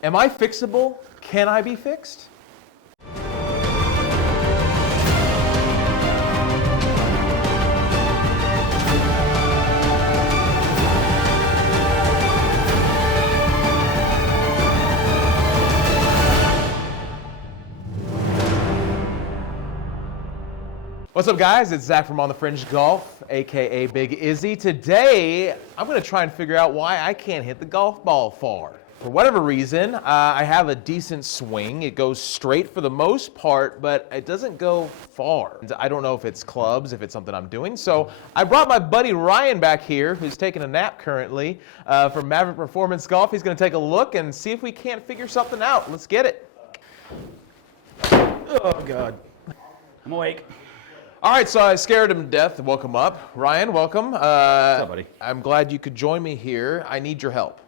Am I fixable? Can I be fixed? What's up, guys? It's Zach from On The Fringe Golf, aka Big Izzy. Today, I'm going to try and figure out why I can't hit the golf ball far. For whatever reason, I have a decent swing. It goes straight for the most part, but it doesn't go far. I don't know if it's clubs, if it's something I'm doing. So I brought my buddy Ryan back here, who's taking a nap currently, from Maverick Golf. He's going to take a look and see if we can't figure something out. Let's get it. Oh, God. I'm awake. All right, so I scared him to death. Welcome up. Ryan, welcome. What's up, buddy? I'm glad you could join me here. I need your help.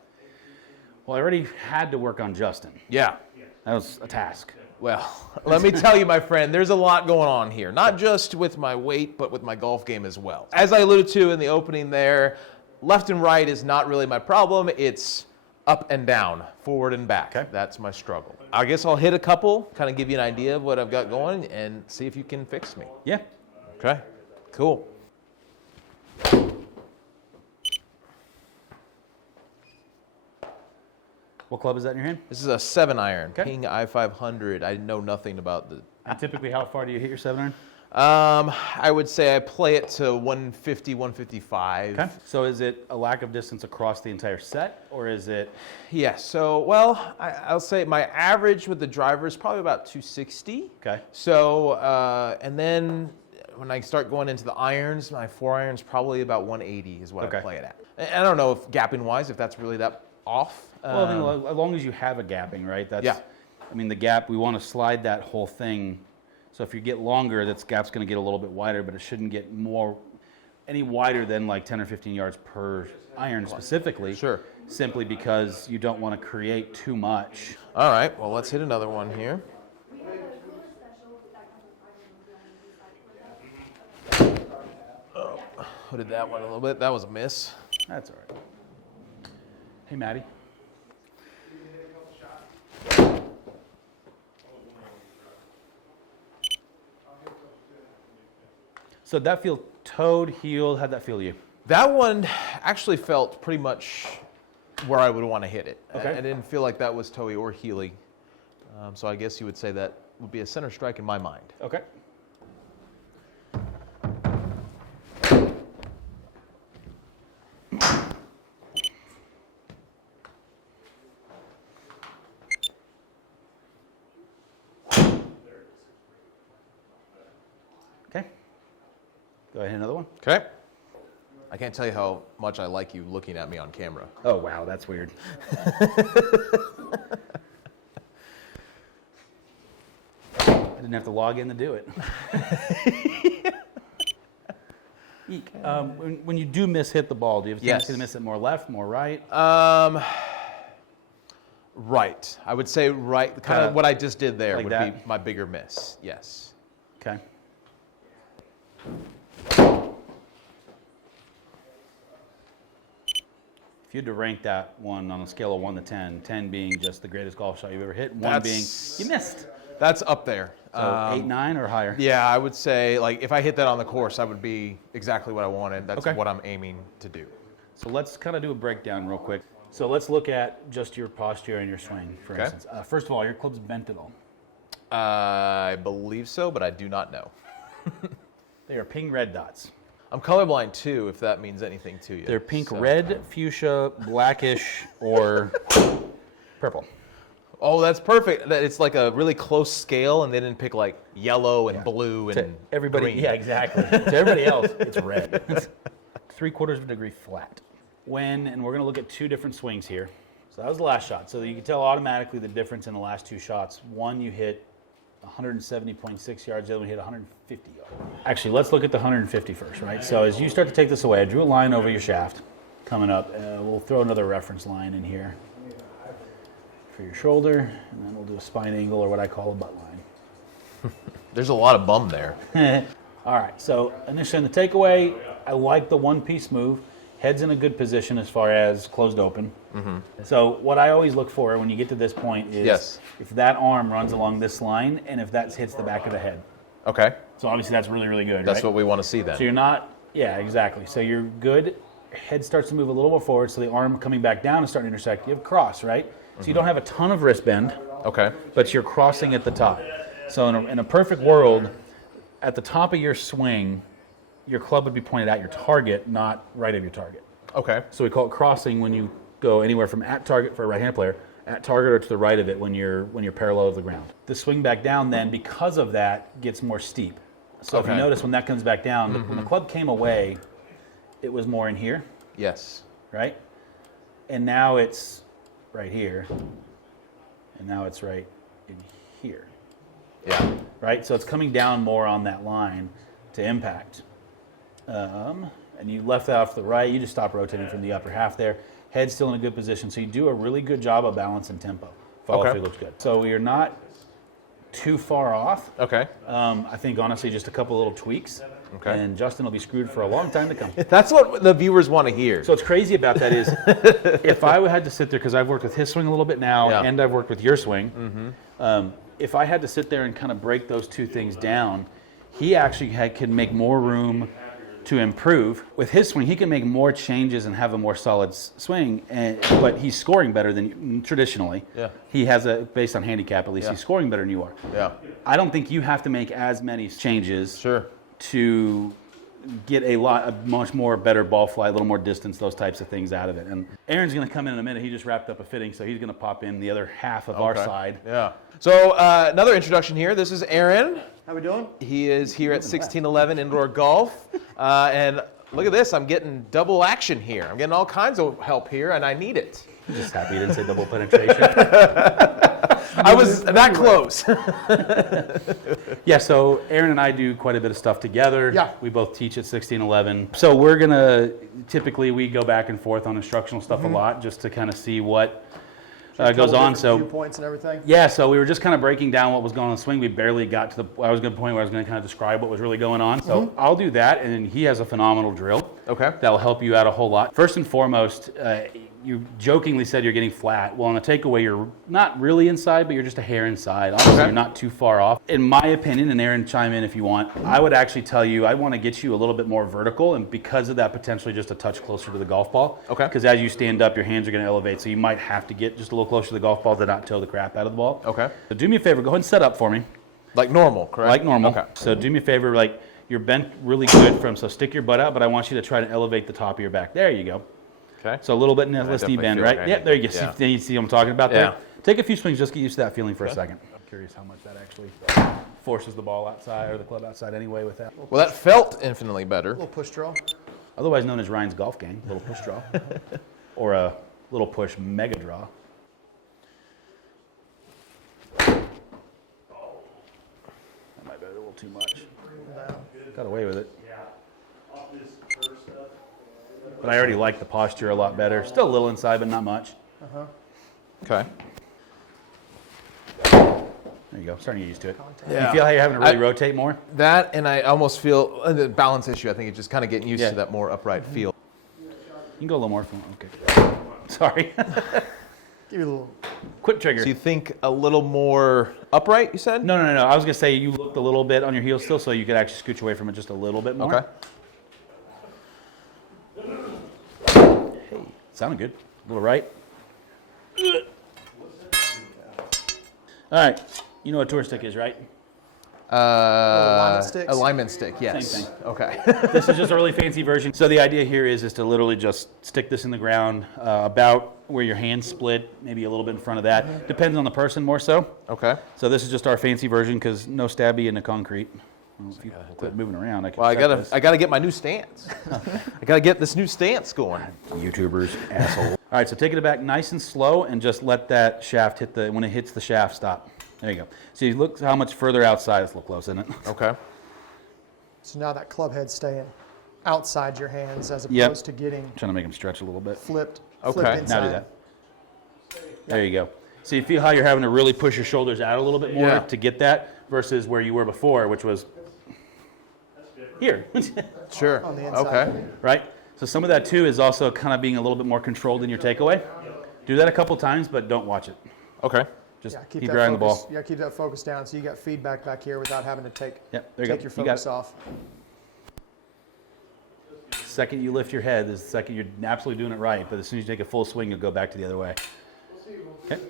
Well, I already had to work on Justin. Yeah. That was a task. Well, let me tell you, my friend, there's a lot going on here. Not just with my weight, but with my golf game as well. As I alluded to in the opening there, left and right is not really my problem. It's up and down, forward and back. Okay. That's my struggle. I guess I'll hit a couple, kind of give you an idea of what I've got going, and see if you can fix me. Yeah. Okay, cool. What club is that in your hand? This is a 7-iron, Okay. Ping I-500. I know nothing about the... And typically, how far do you hit your 7-iron? I would say I play it to 150, 155. Okay. So is it a lack of distance across the entire set, or is it... Yeah, so, well, I'll say my average with the driver is probably about 260. Okay. So, and then when I start going into the irons, my 4-iron's probably about 180 is what Okay. I play it at. And I don't know if gapping-wise, if that's really that off. Well, I mean, as long as you have a gapping, right? That's, Yeah. I mean, the gap, we want to slide that whole thing. So if you get longer, that gap's going to get a little bit wider, but it shouldn't get any wider than like 10 or 15 yards per iron specifically. Sure. Simply because you don't want to create too much. All right, well, let's hit another one here. Oh, hooded that one a little bit. That was a miss. That's all right. Hey, Maddie. So did that feel toed, heeled? How'd that feel to you? That one actually felt pretty much where I would want to hit it. Okay. I didn't feel like that was toey or heely. So I guess you would say that would be a center strike in my mind. Okay. Okay. Go ahead and hit another one. Okay. I can't tell you how much I like you looking at me on camera. Oh, wow, that's weird. I didn't have to log in to do it. When you do hit the ball, do you have a tendency to miss it more left, more right? Right. I would say right. Kind of what I just did there like would that? be my bigger miss. Yes. Okay. If you had to rank that one on a scale of 1 to 10, 10 being just the greatest golf shot you've ever hit, 1 being you missed. That's up there. So 8, 9, or higher? Yeah, I would say, like, if I hit that on the course, that would be exactly what I wanted. That's Okay. what I'm aiming to do. So let's kind of do a breakdown real quick. So let's look at just your posture and your swing, for Okay. instance. First of all, your club's bent at all. I believe so, but I do not know. They are pink red dots. I'm colorblind too, if that means anything to you. They're pink, So- red, fuchsia, blackish, or purple. Oh, that's perfect. It's like a really close scale, and they didn't pick like yellow and blue To and everybody, green. yeah, exactly. To everybody else, it's red. 3/4 of a degree flat. And we're going to look at 2 different swings here. So that was the last shot. So you can tell automatically the difference in the last 2 shots. One, you hit 170.6 yards. The other one hit 150 yards. Actually, let's look at the 150 first, right? So as you start to take this away, I drew a line over your shaft coming up. We'll throw another reference line in here for your shoulder, and then we'll do a spine angle, or what I call a butt line. There's a lot of bum there. All right, so initially in the takeaway, I like the one-piece move. Head's in a good position as far as closed open. So what I always look for when you get to this point is if that arm runs along this line and if that hits the back of the head. Okay. So obviously that's really, really good, That's right? what we want to see then. So you're not, yeah, exactly. So you're good. Head starts to move a little more forward, so the arm coming back down is starting to intersect. You have cross, right? So you don't have a ton of wrist bend, Okay. but you're crossing at the top. So in a perfect world, at the top of your swing, your club would be pointed at your target, not right of your target. Okay. So we call it crossing when you go anywhere from at target for a right-hand player, at target or to the right of it when you're parallel of the ground. The swing back down then, because of that, gets more steep. So if you notice when that comes back down, when the club came away, it was more in here, Yes. right? And now it's right here, and now it's right in here, Yeah. right? So it's coming down more on that line to impact. And you left that off to the right, you just stop rotating from the upper half there. Head's still in a good position, so you do a really good job of balance and tempo. Follow through looks good. So you're not too far off. Okay. I think honestly just a couple little tweaks, and Justin will be screwed for a long time to come. That's what the viewers want to hear. So what's crazy about that is if I had to sit there, because I've worked with his swing a little bit now, and I've worked with your swing, if I had to sit there and kind of break those two things down, he actually can make more room to improve. With his swing, he can make more changes and have a more solid swing, but he's scoring better than you, traditionally. Yeah. He has based on handicap at least, he's scoring better than you are. Yeah. I don't think you have to make as many changes to get a much more better ball flight, a little more distance, those types of things out of it. And Aaron's going to come in a minute. He just wrapped up a fitting, so he's going to pop in the other half of our side. Yeah. So another introduction here. This is Aaron. How we doing? He is here at 1611 Indoor Golf. And look at this. I'm getting double action here. I'm getting all kinds of help here, and I need it. I'm just happy you didn't say double penetration. I was that close. Yeah, so Aaron and I do quite a bit of stuff together. Yeah. We both teach at 1611. So we're going to, typically we go back and forth on instructional stuff a lot just to kind of see what goes on. So viewpoints and everything. yeah, so we were just kind of breaking down what was going on in the swing. We barely got to I was going to point where I was going to kind of describe what was really going on. So I'll do that, and then he has a phenomenal drill. Okay. That'll help you out a whole lot. First and foremost, you jokingly said you're getting flat. Well, on a takeaway, you're not really inside, but you're just a hair inside. Honestly, you're not too far off. In my opinion, and Aaron, chime in if you want, I would actually tell you I want to get you a little bit more vertical, and because of that, potentially just a touch closer to the golf ball. Okay. Because as you stand up, your hands are going to elevate, so you might have to get just a little closer to the golf ball to not toe the crap out of the ball. Okay. So do me a favor, go ahead and set up for me. Like normal, correct? Like normal. Okay. So do me a favor, like you're bent really good so stick your butt out, but I want you to try to elevate the top of your back. There you go. Okay. So a little bit in that knee bend, right? Yeah, there you go. Yeah. You see what I'm talking about there? Take a few swings, just get used to that feeling for a second. I'm curious how much that actually forces the ball outside or the club outside anyway with that. Well, that felt infinitely better. A little push draw. Otherwise known as Ryan's golf game, little push draw. Or a little push mega draw. That might be a little too much. Got away with it. But I already like the posture a lot better. Still a little inside, but not much. Okay. There you go. Starting to get used to it. Yeah. You feel how you're having to really rotate more? That, and I almost feel the balance issue. I think it's just kind of getting used to that more upright feel. You can go a little more if you want. Okay. Sorry. Give you a little. Quick trigger. So you think a little more upright, you said? No. I was going to say you looked a little bit on your heels still, so you could actually scooch away from it just a little bit more. Okay. Hey, sounded good. A little right. All right. You know what tour stick is, right? alignment sticks? Alignment stick, yes. Same thing. Okay. This is just a really fancy version. So the idea here is to literally just stick this in the ground about where your hands split, maybe a little bit in front of that. Depends on the person more so. Okay. So this is just our fancy version because no stabby in the concrete. Well, if you quit moving around, I can. Well, this. I gotta get my new stance. I gotta get this new stance going. YouTubers, asshole. All right, so take it back nice and slow and just let that shaft hit when it hits the shaft, stop. There you go. So you look how much further outside. It's a little close, isn't it? Okay. So now that club head's staying outside your hands as opposed to getting I'm trying to make them stretch a little bit. flipped Okay. inside. Now do that. There you go. So you feel how you're having to really push your shoulders out a little bit more to get that versus where you were before, which was here. Sure. On the inside. Okay. Right? So some of that too is also kind of being a little bit more controlled in your takeaway. Do that a couple times, but don't watch it. Okay. Just Yeah, keep that driving the focus. ball. Yeah, keep that focus down so you got feedback back here without having to take Yep, there you go. your You got focus it. off. The second you lift your head is the second you're absolutely doing it right, but as soon as you take a full swing, you'll go back to the other way. Okay.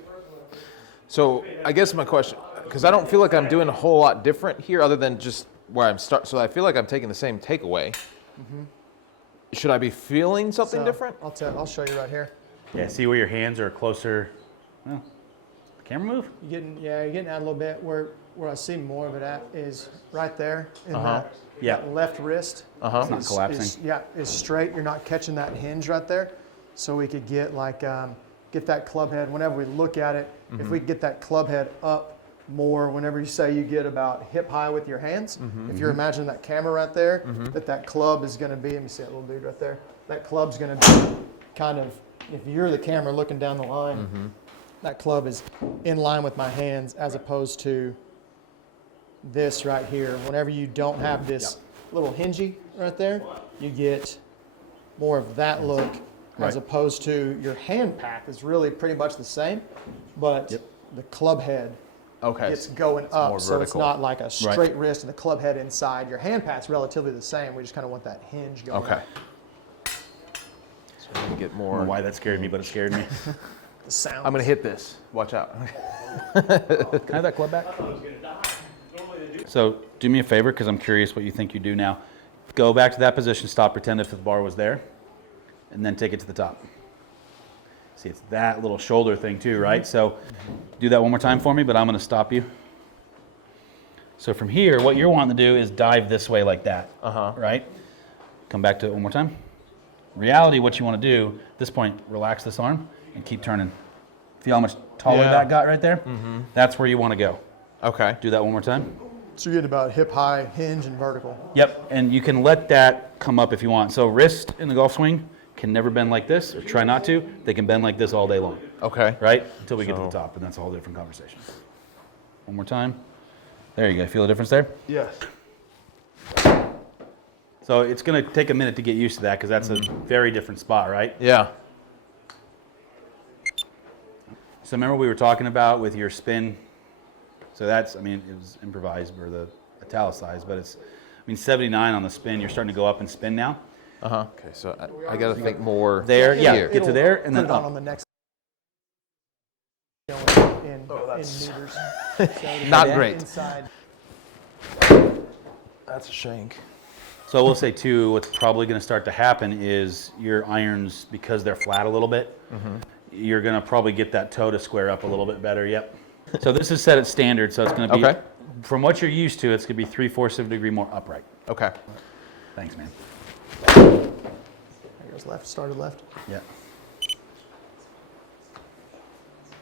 So I guess my question, because I don't feel like I'm doing a whole lot different here other than just where I'm so I feel like I'm taking the same takeaway. Should I be feeling something So, different? I'll show you right here. Yeah, see where your hands are closer. Well, camera move? You're getting out a little bit. Where I see more of it at is right there in that, Yeah. that left wrist. It's not collapsing. Is straight. You're not catching that hinge right there. So we could get like get that club head whenever we look at it. If we get that club head up more, whenever you say you get about hip high with your hands, if you're imagining that camera right there, that club is going to be. Let me see that little dude right there. That club's going to be kind of, if you're the camera looking down the line, that club is in line with my hands as opposed to this right here. Whenever you don't have this little hingey right there, you get more of that look as opposed to your hand path is really pretty much the same, but the club head it's going up, more so it's vertical. not like a straight wrist and the club head inside. Your hand path's relatively the same. We just kind of want that hinge going Okay. up. So I'm gonna get I don't know more. why that scared me, but it scared me. The sound. I'm gonna hit this. Watch out. Can I have that club back? So do me a favor, because I'm curious what you think you do now. Go back to that position, stop, pretend if the bar was there, and then take it to the top. See, it's that little shoulder thing too, right? So do that one more time for me, but I'm going to stop you. So from here, what you're wanting to do is dive this way like that, right? Come back to it one more time. Reality, what you want to do, at this point, relax this arm and keep turning. Feel how much taller that got right there? That's where you want to go. Okay. Do that one more time. So you're getting about hip high, hinge, and vertical. Yep, and you can let that come up if you want. So wrist in the golf swing can never bend like this, or try not to. They can bend like this all day long, Okay. right? Until we get to the top, and that's a whole different conversation. One more time. There you go. Feel the difference there? Yes. So it's going to take a minute to get used to that because that's a very different spot, right? Yeah. So remember we were talking about with your spin. So that's, I mean, it was improvised or the italicized, but it's, 79 on the spin. You're starting to go up and spin now. Okay. So I got to think more There, yeah. here. Get to there and Put then it on up. the next. In meters. Not So great. Inside. That's a shank. So I will say too, what's probably going to start to happen is your irons, because they're flat a little bit, you're going to probably get that toe to square up a little bit better. Yep. So this is set at standard, so it's going to be, from what you're used to, it's going to be 3/4 of a degree more upright. Okay. Thanks, man. There goes left. Started left. Yeah.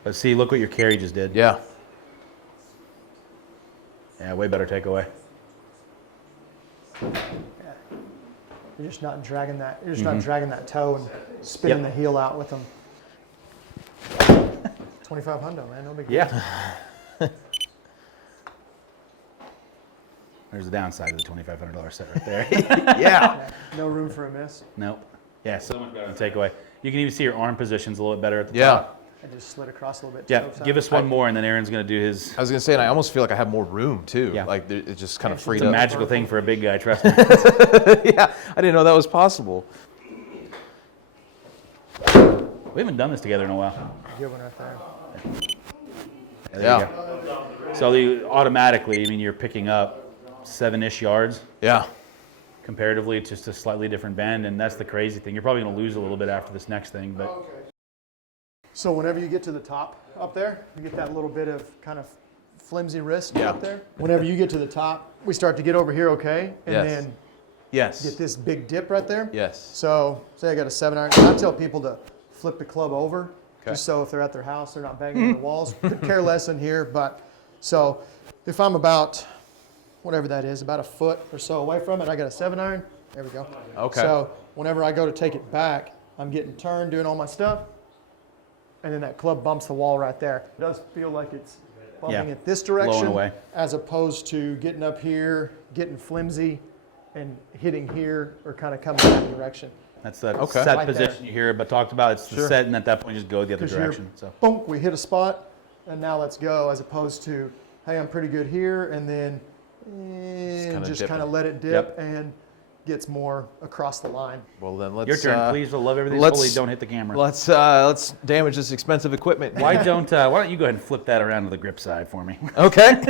But see, look what your carry just did. Yeah. Yeah, way better takeaway. You're just not dragging that. You're just not dragging that toe and spinning the heel out with them. 25 hundo, man. No big deal. Yeah. There's the downside of the $2,500 set right there. Yeah. No room for a miss. Nope. Yeah, so much better on takeaway. You can even see your arm positions a little bit better at the top. I just slid across a little bit. Yeah, give us one more, and then Aaron's going to do his. I was gonna say, and I almost feel like I have more room too. Yeah. Like it just kind of freed It's a up. magical thing for a big guy, trust me. Yeah. I didn't know that was possible. We haven't done this together in a while. Good one right there. There Yeah. you go. So you automatically, you're picking up 7-ish yards Yeah. comparatively, it's just a slightly different bend, and that's the crazy thing. You're probably going to lose a little bit after this next thing, but So whenever you get to the top up there, you get that little bit of kind of flimsy wrist up there. Whenever you get to the top, we start to get over here, okay? And then Yes. get this big dip right there. Yes. So say I got a 7-iron. I tell people to flip the club over, just so if they're at their house, they're not banging on the walls. Could care less in here, but so if I'm about, whatever that is, about a foot or so away from it, I got a 7-iron. There we go. Okay. So whenever I go to take it back, I'm getting turned, doing all my stuff, and then that club bumps the wall right there. It does feel like it's bumping it this direction, away. as opposed to getting up here, getting flimsy, and hitting here, or kind of coming that direction. That's the Okay. set Right position there. you hear but talked about. It's the set, and at that point, you just go the other Because direction. So boom, we hit a spot, and now let's go, as opposed to, hey, I'm pretty good here, and then just kind of let it dip Yep. and gets more across the line. Well, then let's. your turn, please. I love everything. let's- Slowly, don't hit the camera. Let's damage this expensive equipment. Why don't you go ahead and flip that around to the grip side for me? Okay,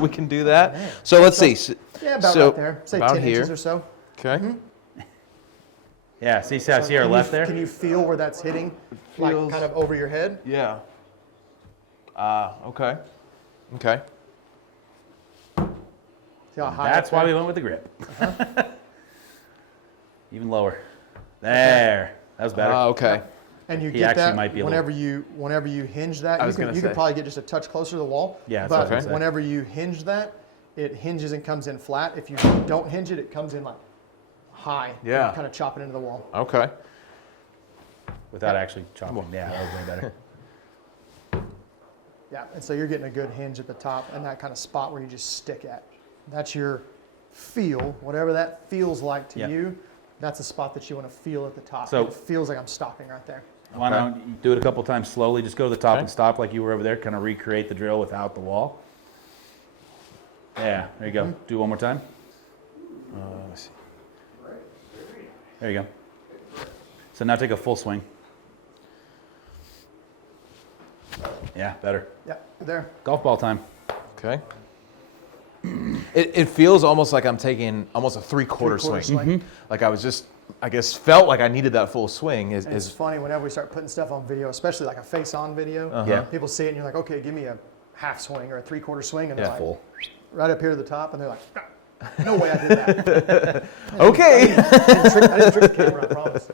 we can do that. So let's see. Yeah, about So, right there. Say about 10 here. inches or so. Okay. Yeah, see how Can our you- left there? Can you feel where that's hitting? Like feels- kind of over your head? Yeah. Okay. Okay. See how high That's up why there? we went with the grip. Even lower. There. That was better. Okay. And you He get actually that might be a whenever you hinge that. I You was can, gonna you can say. probably get just a touch closer to the wall. Yeah, that's but what I was gonna say. whenever you hinge that, it hinges and comes in flat. If you don't hinge it, it comes in like high. Yeah. Kind of chopping into the wall. Okay. Without actually chopping. Yeah, that was way better. Yeah, and so you're getting a good hinge at the top and that kind of spot where you just stick at. That's your feel, whatever that feels like to Yeah. you. That's the spot that you want to feel at the top. So- it feels like I'm stopping right there. Why don't you do it a couple times slowly? Just go to the top Okay. and stop like you were over there. Kind of recreate the drill without the wall. Yeah, there you go. Do one more time. Let's see. There you go. So now take a full swing. Yeah, better. Yeah, there. Golf ball time. Okay. It feels almost like I'm taking almost a three-quarter swing. Three-quarter swing. Like I was just, I guess, felt like I needed that full swing. And it's funny whenever we start putting stuff on video, especially like a face-on video. Yeah. People see it and you're like, okay, give me a half swing or a three-quarter swing, and they're Yeah. like, Full. right up here to the top, and they're like, "Ah, no way I did that. Okay. I didn't trick the camera, I promise.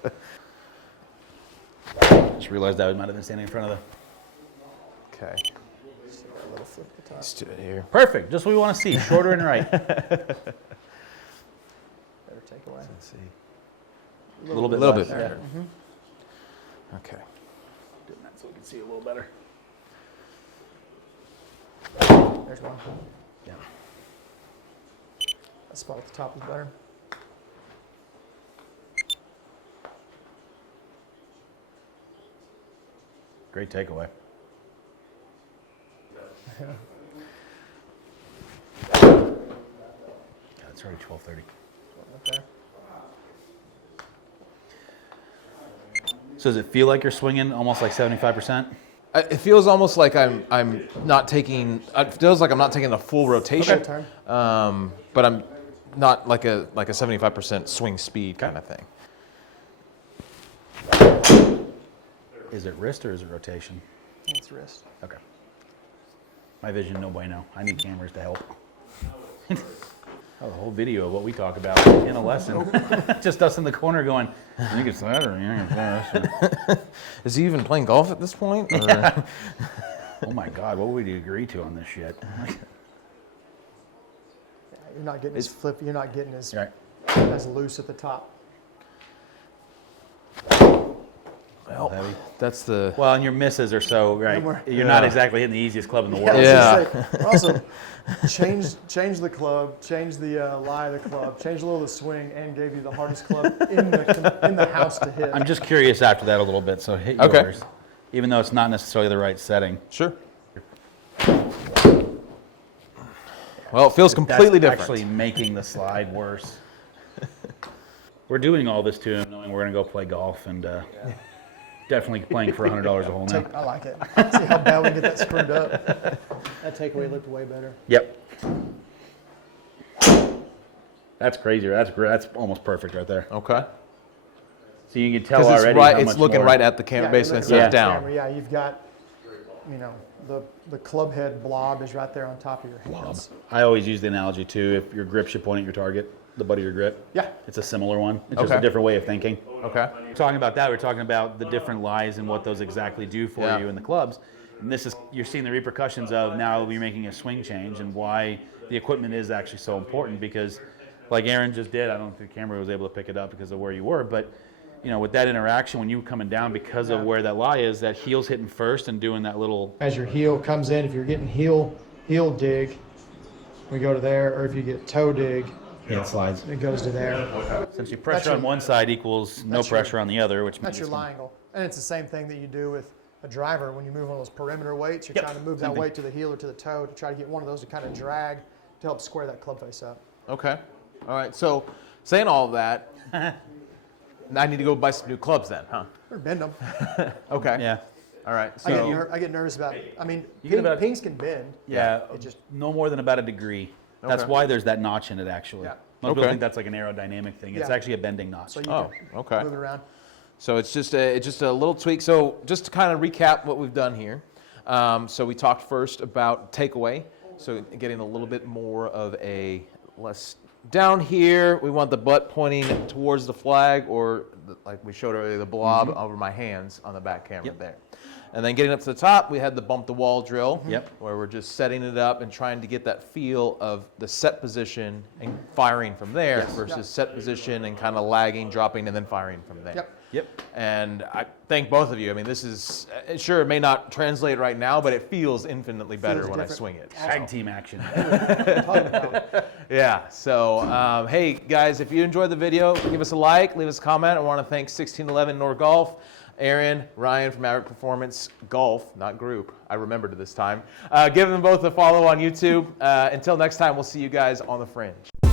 Just realized I might have been standing in front of the. Okay. A little flip at the top. Let's do it here. Perfect. Just what we want to see. Shorter and right. Better take away. Let's see. A little bit. Little less, bit yeah. better. Okay. Doing that so we can see a little better. There's one. Yeah. That spot at the top is better. Great takeaway. God, it's already 12:30. Up there. So does it feel like you're swinging almost like 75%? It feels almost like I'm not taking. It feels like I'm not taking the full rotation. Turn. But I'm not like a 75% swing speed kind of thing. Is it wrist or is it rotation? It's wrist. Okay. My vision, no bueno. I need cameras to help. Oh, the whole video of what we talk about in a lesson. Just us in the corner going, you think it's that or you think it's that? Is he even playing golf at this point? Or? Oh my God, what would we agree to on this shit? Yeah, you're not getting as flip. You're not getting as Right. as loose at the top. Well, Heavy. that's the. Well, and your misses are so, right. And we're- You're not exactly hitting the easiest club in the world. Yeah. Also, change the club, change the lie of the club, change a little of the swing, and gave you the hardest club in the house to hit. I'm just curious after that a little bit, so hit Okay. yours. Even though it's not necessarily the right setting. Sure. Well, it feels completely That's different. actually making the slide worse. We're doing all this to him, knowing we're going to go play golf and definitely playing for $100 a hole now. I like it. See how bad we get that screwed up. That takeaway looked way better. Yep. That's crazy. That's almost perfect right there. Okay. So you can tell Because it's already right. how It's much looking more. right at the camera, Yeah, basically you're looking instead at of the down. camera. Yeah, you've got, the club head blob is right there on top of your hands. I always use the analogy too. If your grip should point at your target, the butt of your grip. Yeah. It's a similar one. It's just a Okay. different way of thinking. Okay. Talking about that, we're talking about the different lies and what those exactly do for Yeah. you in the clubs. And this is, you're seeing the repercussions of now you're making a swing change and why the equipment is actually so important, because like Aaron just did, I don't think the camera was able to pick it up because of where you were, but with that interaction, when you were coming down because of where that lie is, that heel's hitting first and doing that little, As your heel comes in, if you're getting heel dig, we go to there, or if you get toe dig, Yeah, it slides. and it goes to there. Essentially, pressure your- on one side equals no that's your- pressure on the other, which That's means your it's lie angle. And it's the same thing that you do with a driver when you move one of those perimeter weights. You're Yep, trying to move same that thing. weight to the heel or to the toe to try to get one of those to kind of drag to help square that club face up. Okay. All right. So, saying all of that, I need to go buy some new clubs then, huh? Or bend them. Okay. Yeah. All right. I get, So, I get nervous about it. I mean, You get about- pings can bend. Yeah, It just no more than about a degree. That's Okay. why there's that notch in it, actually. Yeah. Most people Okay. think that's like an aerodynamic thing. It's Yeah. actually a bending notch. so you Oh, can okay. move it around. So it's just a little tweak. So just to kind of recap what we've done here. So we talked first about takeaway. So getting a little bit more of a less down here. We want the butt pointing towards the flag, or like we showed earlier, the blob over my hands on the back camera Yep. there. And then getting up to the top, we had the bump the wall drill. Yep. Where we're just setting it up and trying to get that feel of the set position and firing from there versus Yep. set position and kind of lagging, dropping, and then firing from there. Yep. Yep. And I thank both of you. I mean, this is sure it may not translate right now, but it feels infinitely better Feels when I different. swing it. Tag team action. Talking about Yeah. So, hey guys, if you enjoyed the video, give us a like, leave us a comment. I want to thank 1611 Nor Golf, Aaron, Ryan from Maverick Performance Golf, not group. I remembered it this time. Give them both a follow on YouTube. Until next time, we'll see you guys on the Fringe.